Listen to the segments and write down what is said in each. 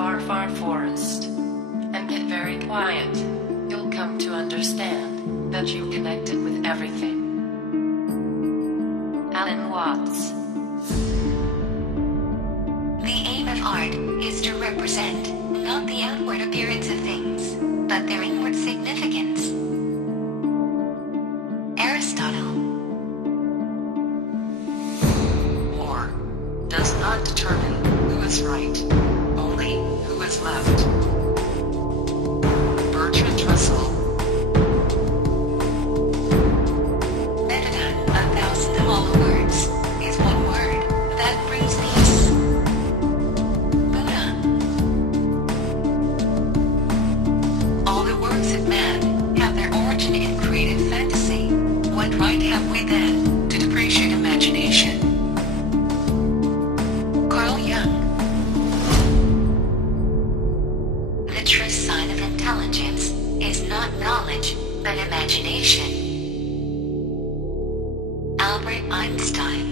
far, far forest and get very quiet, you'll come to understand that you've connected with everything. Alan Watts. The aim of art is to represent not the outward appearance of things, but their inward significance. Aristotle. War does not determine who is right, only who is left. Bertrand Russell. Better than 1,000 hollow words is one word that brings peace. Buddha. All the works of man have their origin in creative fantasy. What right have we then to depreciate imagination? Carl Jung. The true sign of intelligence is not knowledge, but imagination. Albert Einstein.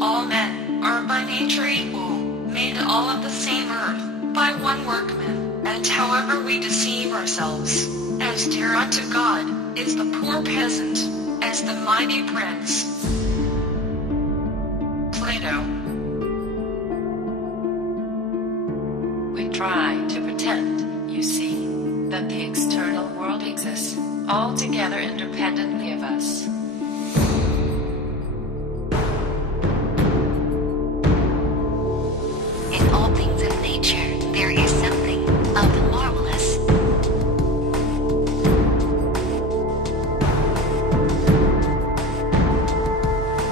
All men are by nature equal, made all of the same earth, by one workman, and however we deceive ourselves, as dear unto God is the poor peasant, as the mighty prince. Plato. We try to pretend, you see, that the external world exists altogether independently of us. In all things of nature, there is something of the marvelous.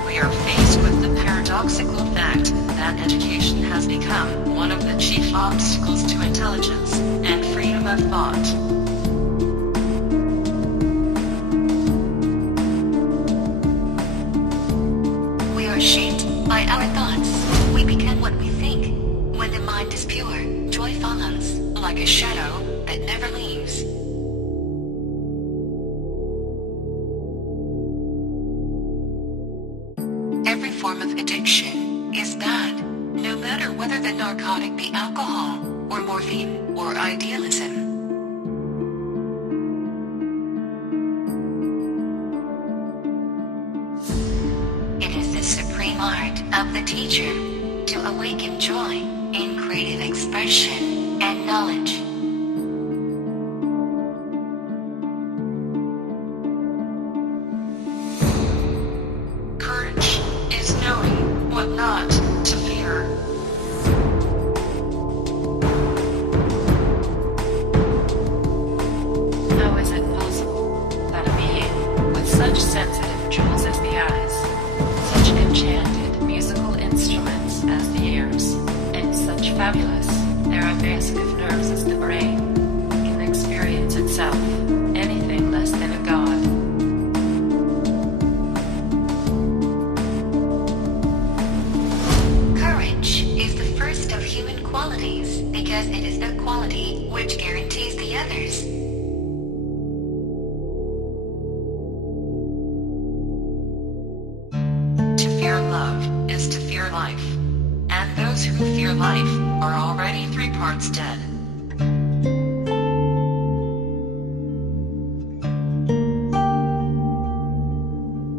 We are faced with the paradoxical fact that education has become one of the chief obstacles to intelligence and freedom of thought. We are shaped by our thoughts. We become what we think. When the mind is pure, joy follows, like a shadow that never leaves. Every form of addiction is bad, no matter whether the narcotic be alcohol, or morphine, or idealism. It is the supreme art of the teacher to awaken joy in creative expression and knowledge. Courage is knowing what not to fear. How is it possible that a being with such sensitive jewels as the eyes, such enchanted musical instruments as the ears, and such fabulous aramesque nerves as the brain, can experience itself anything less than a god? Courage is the first of human qualities because it is the quality which guarantees the others. To fear love is to fear life, and those who fear life are already 3 parts dead.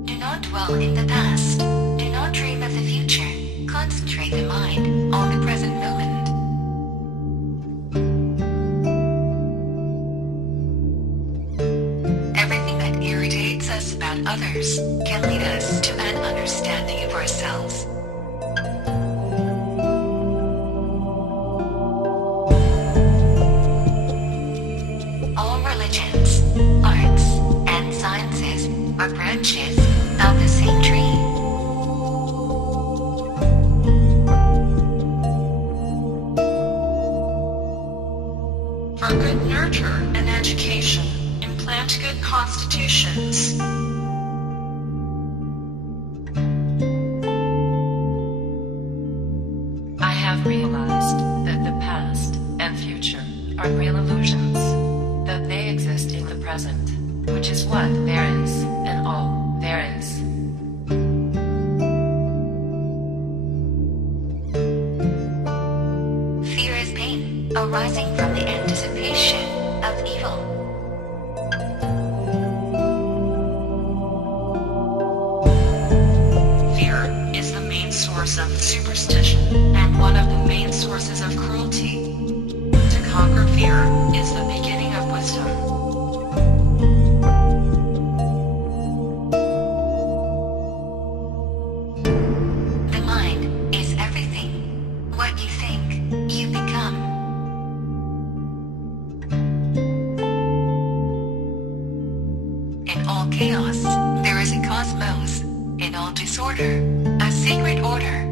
Do not dwell in the past. Do not dream of the future. Concentrate the mind on the present moment. Everything that irritates us about others can lead us to an understanding of ourselves. All religions, arts, and sciences are branches of the same tree. For good nurture and education, implant good constitutions. I have realized that the past and future are real illusions, that they exist in the present, which is what there is, and all there is. source of superstition, and one of the main sources of cruelty. To conquer fear is the beginning of wisdom. The mind is everything. What you think, you become. In all chaos, there is a cosmos. In all disorder, a sacred order.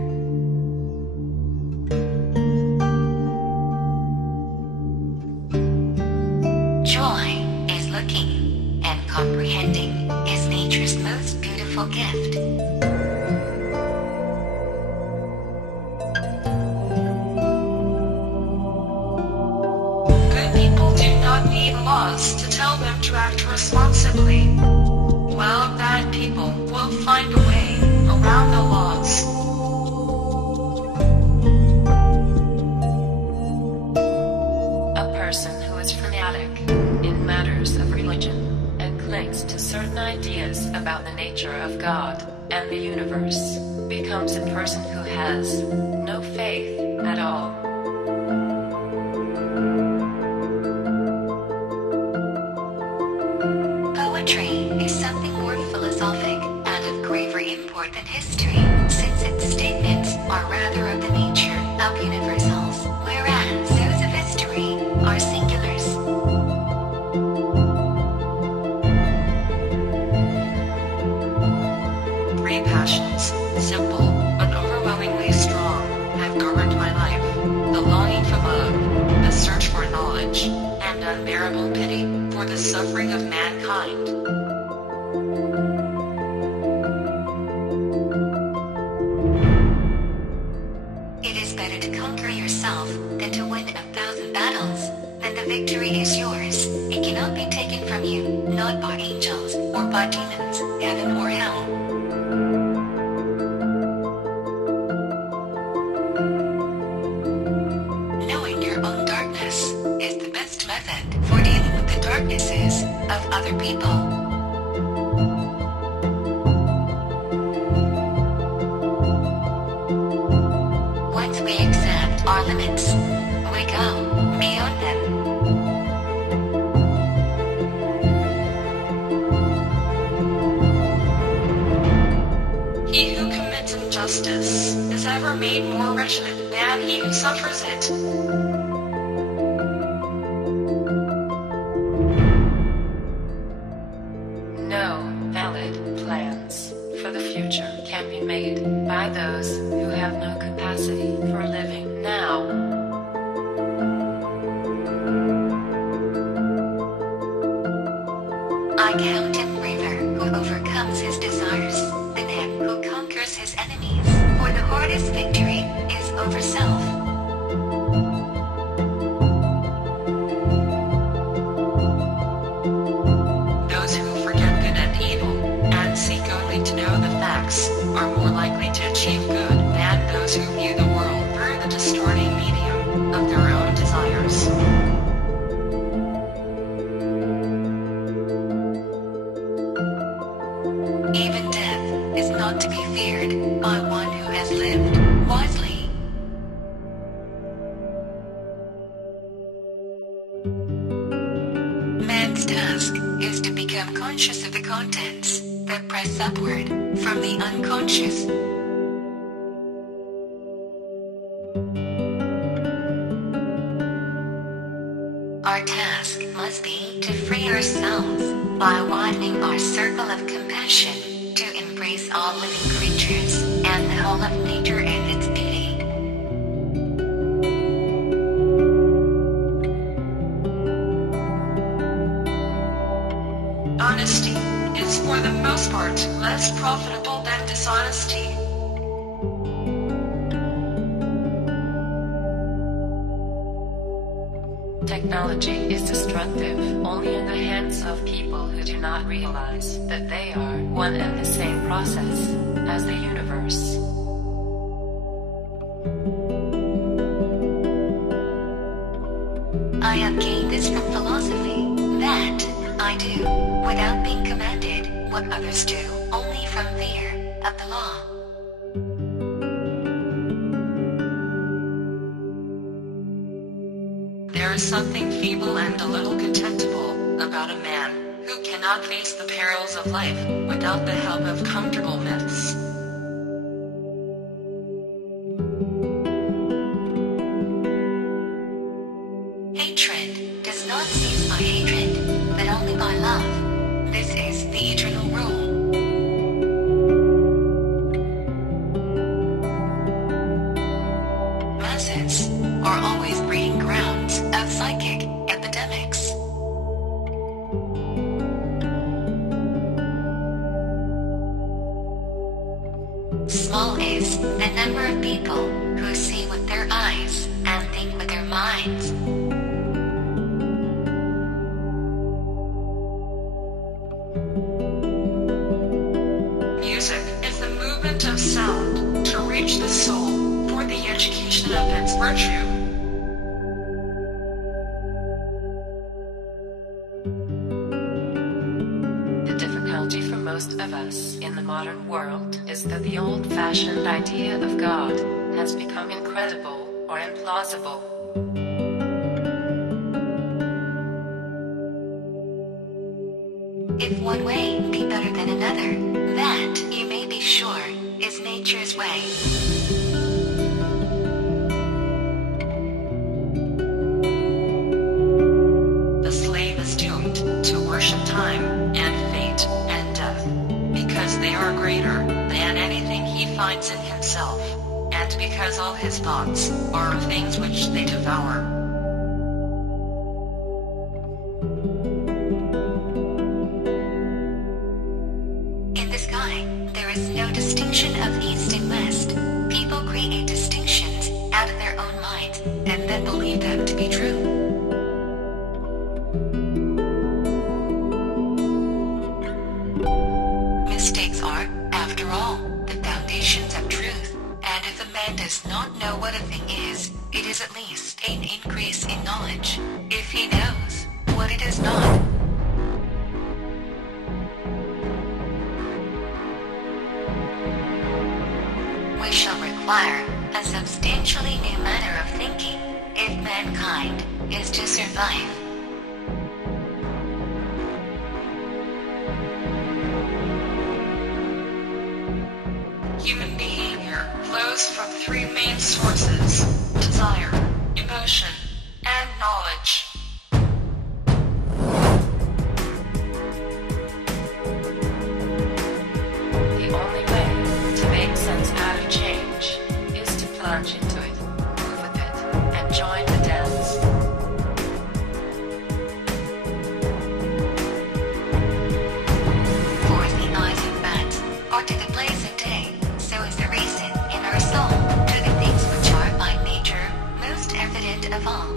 Joy is looking, and comprehending is nature's most beautiful gift. Good people do not need laws to tell them to act responsibly, while bad people will find a way around the laws. A person who is fanatic in matters of religion and clings to certain ideas about the nature of God and the universe becomes a person who has no faith at all. Poetry is something more philosophic and of graver import than history, since its statements are rather of the nature of universals, whereas those of history are singulars. Three passions, simple but overwhelmingly strong, have governed my life: the longing for love, the search for knowledge, and unbearable pity for the suffering of mankind. It is better to conquer yourself than to win 1,000 battles. Then the victory is yours. It cannot be taken from you, not by angels or by demons, heaven or hell. Knowing your own darkness is the best method for dealing with the darknesses of other people. Once we accept our limits, we go beyond them. He who commits injustice is ever made more wretched than he who suffers it. No valid plans for the future can be made by those who have no capacity for living now. I count him braver who overcomes his desires than him who conquers his enemies, for the hardest victory is over self. Those who forget good and evil, and seek only to know the facts, are more likely to achieve good than those who view the world through the distorting medium of their own desires. Even death is not to be feared by one who has lived wisely. Man's task is to become conscious of the contents that press upward from the unconscious. Our task must be to free ourselves by widening our circle of compassion to embrace all living creatures and the whole of nature and its beauty. Honesty is for the most part less profitable than dishonesty. Technology is destructive only in the hands of people who do not realize that they are one and the same process as the universe. I have gained this from philosophy, that I do, without being commanded, what others do, only from fear of the law. something feeble and a little contemptible about a man who cannot face the perils of life without the help of comfortable myths. Hatred does not cease by hatred, but only by love. This is the eternal rule. Masses are always breeding grounds of psychic epidemics. Small is the number of people who see with their eyes and think with their minds. Music is the movement of sound to reach the soul for the education of its virtue. The difficulty for most of us in the modern world is that the old-fashioned idea of God has become incredible or implausible. If one way be better than another, that, you may be sure, is nature's way. The slave is doomed to worship time and fate and death, because they are greater than anything he finds in himself, and because all his thoughts are of things which they devour. In the sky, there is no distinction of east and west. People create distinctions out of their own minds, and then believe them to be true. Mistakes are, after all, the foundations of truth, and if a man does not know what a thing is, it is at least an increase in knowledge, if he knows what it is not. We shall require a substantially new manner of thinking if mankind is to survive. Human behavior flows from three main sources: desire, emotion, and knowledge. The only way to make sense out of change is to plunge into it, move with it, and join the dance. For as the eyes of bats are to the blaze of day, so is the reason in our soul to the things which are by nature most evident of all.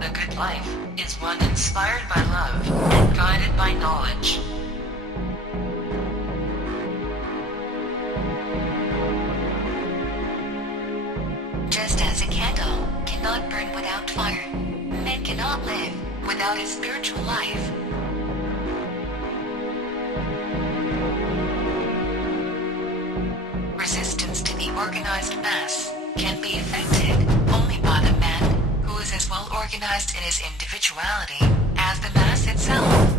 The good life is one inspired by love and guided by knowledge. Just as a candle cannot burn without fire, men cannot live without a spiritual life. Resistance to the organized mass can be effected only by the man who is as well organized in his individuality as the mass itself.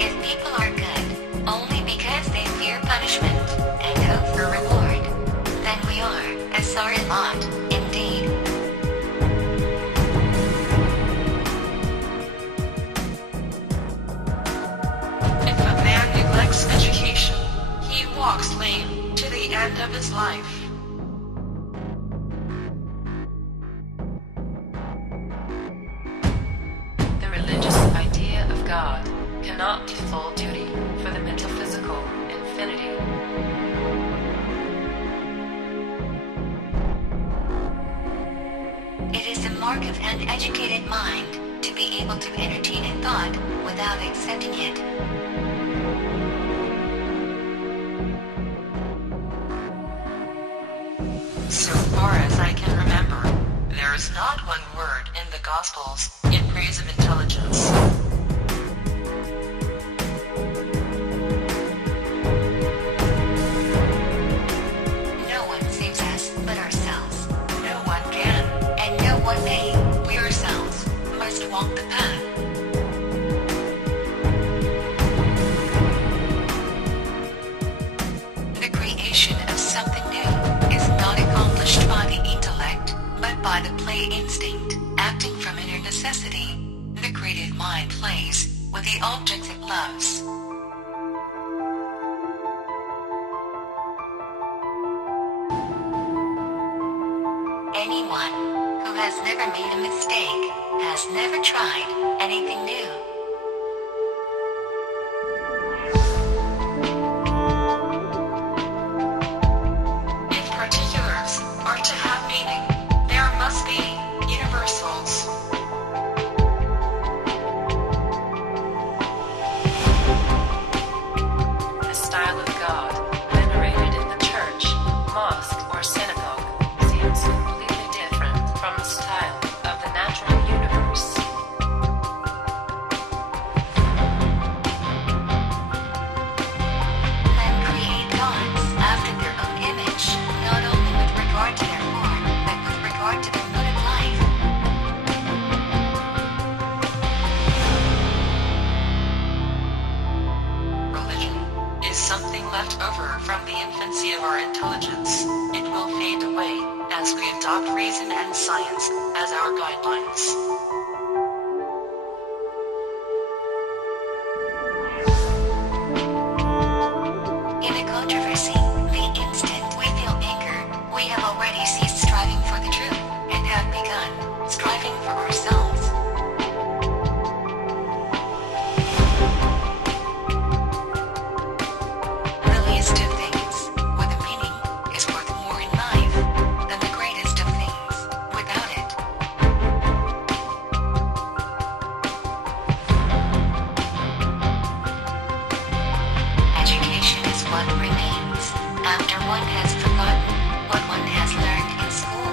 If people are good only because they fear punishment and hope for reward, then we are a sorry lot indeed. If a man neglects education, he walks lame to the end of his life. The religious idea of God cannot do full duty for the metaphysical infinity. It is the mark of an educated mind to be able to entertain a thought without accepting it. So far as I can remember, there is not one word in the Gospels in praise of intelligence. by instinct, acting from inner necessity. The creative mind plays with the objects it loves. Anyone who has never made a mistake has never tried anything new. If particulars are to have meaning, there must be universals. The style of God venerated in the church, mosque, or synagogue seems completely different from the style of the natural universe. Men create gods after their own image, not only with regard to their form, but with regard to their mode of life. Religion is something left over from the infancy of our intelligence. It will fade away as we adopt reason and science as our guidelines. In a controversy, the instant we feel anger, we have already ceased striving for the truth, and have begun striving for ourselves. The least of things, with a meaning, is worth more in life than the greatest of things, without it. Education is what remains after one has forgotten what one has learned in school.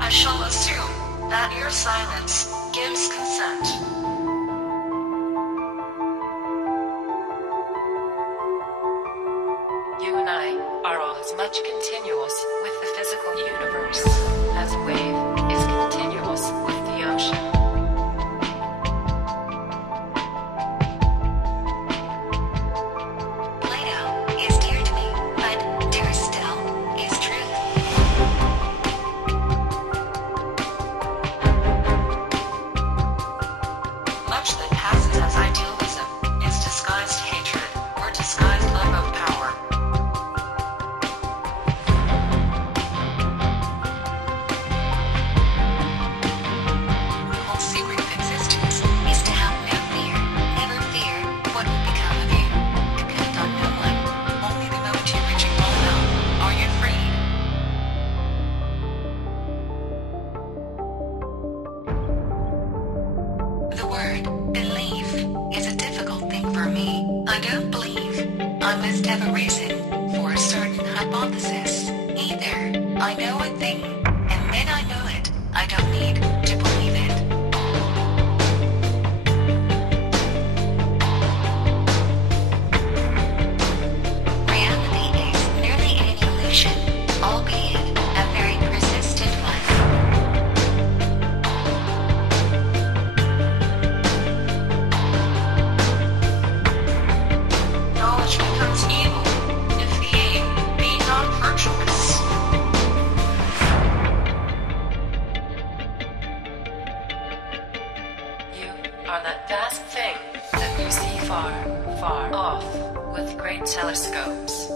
I shall assume that your silence gives consent. You and I are all as much continuous with the physical universe as a wave is continuous with the ocean. Plato is dear to me, but dearer still is truth. Much that passes as idealism is disguised hatred or disguised love of power. The whole secret of existence is to have no fear, never fear what will become of you. Depend on no one. Only the moment you reach your goal are you freed. The word belief is a difficult thing for me. I don't believe. I must have a reason for a certain hypothesis. Either I know a thing, and then I know it. I don't need to believe it. Reality is merely an illusion, albeit a very persistent one. Knowledge becomes evil if the aim be not virtuous. You are that vast thing that you see far, far off with great telescopes.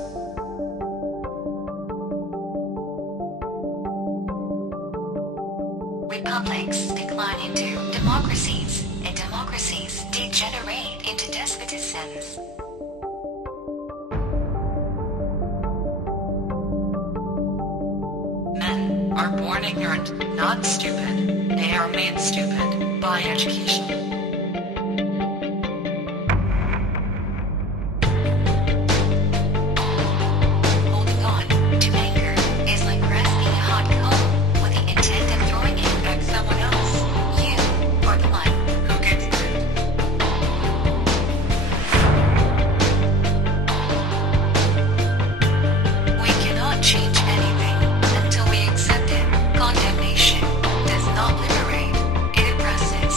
Republics decline into democracies, and democracies degenerate into despotisms. Men are born ignorant, not stupid. They are made stupid by education. Holding on to anger is like grasping a hot coal with the intent of throwing it at someone else. You are the one who gets hurt. We cannot change anything until we accept it. Condemnation does not liberate, it oppresses.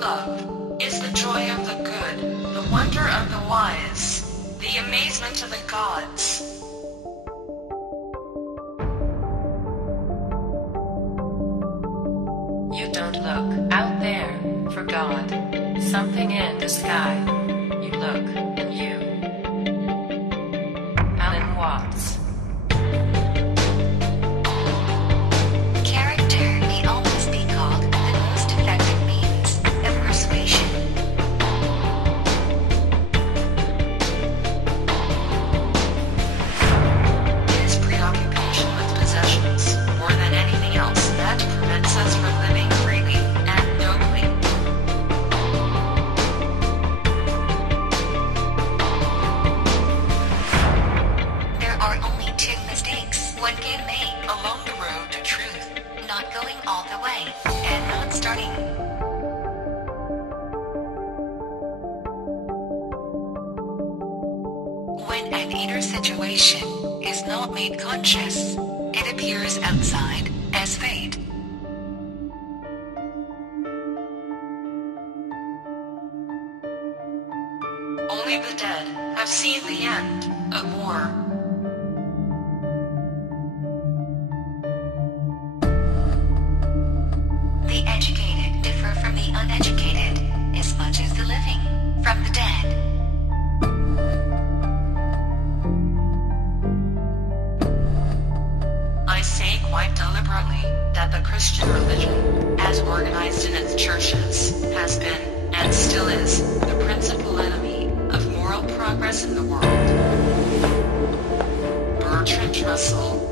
Love is the joy of the good, the wonder of the wise, the amazement of the gods. You don't look out there for God, something in the sky. You look in you. Alan Watts. Character may almost be called the most effective means of persuasion. It is preoccupation with possessions, more than anything else, that prevents us from living freely and nobly. There are only two mistakes one can make: Along the road to truth, not going all the way and not starting. When an inner situation is not made conscious, it appears outside as fate. only the dead have seen the end of war. The educated differ from the uneducated as much as the living from the dead. I say quite deliberately that the Christian religion, as organized in its churches, has been, and still is, the principal enemy of moral progress in the world. Bertrand Russell.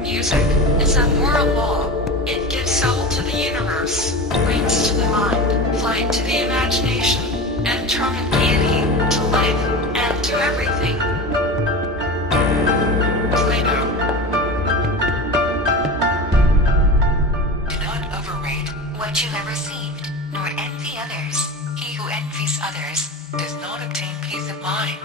Music is a moral law. It gives soul to the universe, wings to the mind, flight to the imagination, and charm and gaiety to life and to everything. Plato. Do not overrate what you have received, nor envy others. He who envies others does not obtain peace of mind.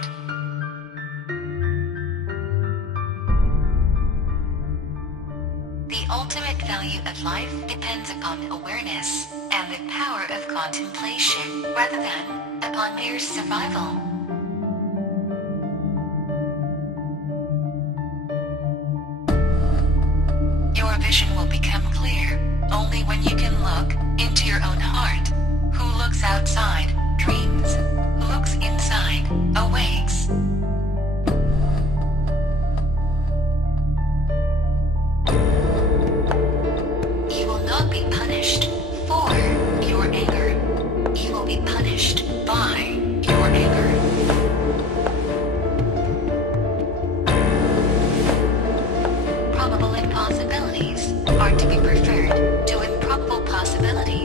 The ultimate value of life depends upon awareness and the power of contemplation rather than upon mere survival. Your vision will become clear only when you can look into your own heart. Who looks outside dreams. Who looks inside awakes. You will not be punished for your anger. You will be punished by your anger. Probable impossibilities are to be preferred to improbable possibilities.